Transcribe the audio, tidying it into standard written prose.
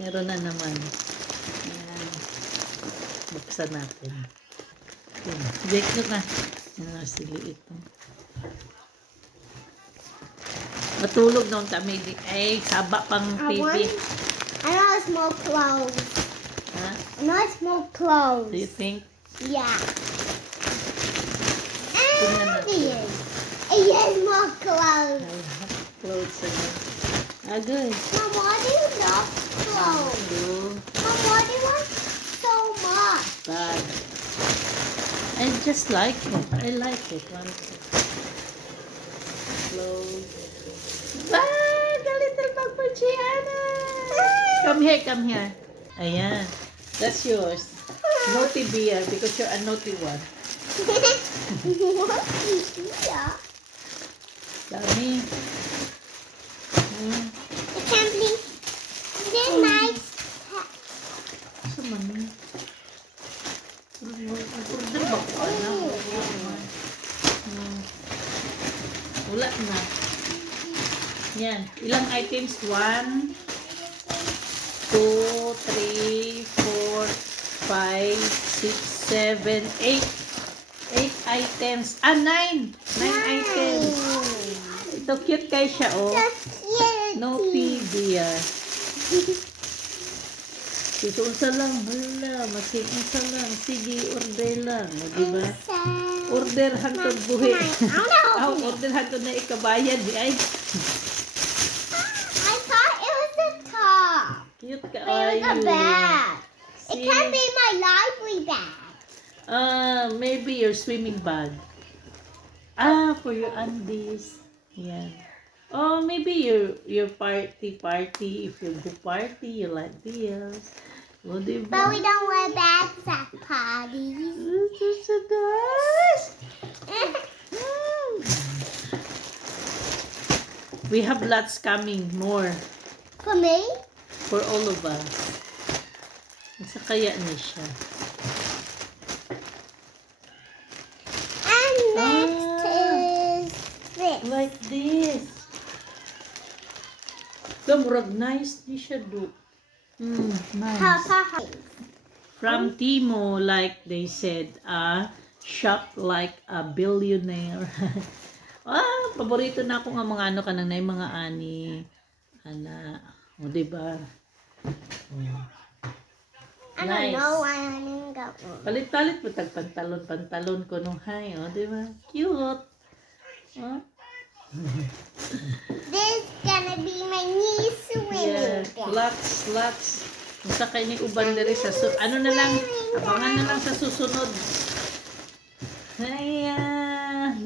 Meron na naman. Ayan. Buksan natin. Jake na. Ayan, sili ito. Matulog noon kami. Ay, haba pang TV. I know small clothes. Ha? I know small clothes. Do you think? Yeah. Tingnan And natin. yes, more clothes. I have clothes again. Good. Mom, why do you love clothes? Blue. Mom, why do you want so much? Bag. I just like it. I like it. Clothes. Bag! A little bag for Gianna! Come here, come here. Ayan. That's yours. Naughty beer because you're a naughty one. Yeah. Dami. It can be this nice. Sa mami. Order ba ko? Wala na. Yan. Ilang items? 1, 2, 3, 4, 5, 6, 7, 8. 8 items. 9! 9 items. Ito cute kayo siya, oh. That's cute. No beer. Susunsa lang. Hala, masinunsa lang. Sige, order lang. O, diba? Order hangtod buhi. Aw, order hangtod na ikabayad. Di ay. I thought it was a top. Cute ka. But it was a bag. It See? can be my library bag. Maybe your swimming bag. For your undies. Yan. Oh, maybe your party. If you go party, you like this. O, diba? But we don't wear bags at parties. This is so nice. We have lots coming, more. For me? For all of us. Sa kaya niya siya. And next is this. Like this. Murag nice ni siya do. Nice. From Timo, like they said, shop like a billionaire. Paborito na ako nga mga ano kanang na mga ani. Ana, o diba? I don't know why I didn't got one. Palit-palit mo tag pantalon ko nung hay, o diba? Cute. Oh. This gonna be my new Yeah, swimming bag. lots. Unsa kay ni uban diri sa ano na lang, abangan na lang sa susunod. Ayan.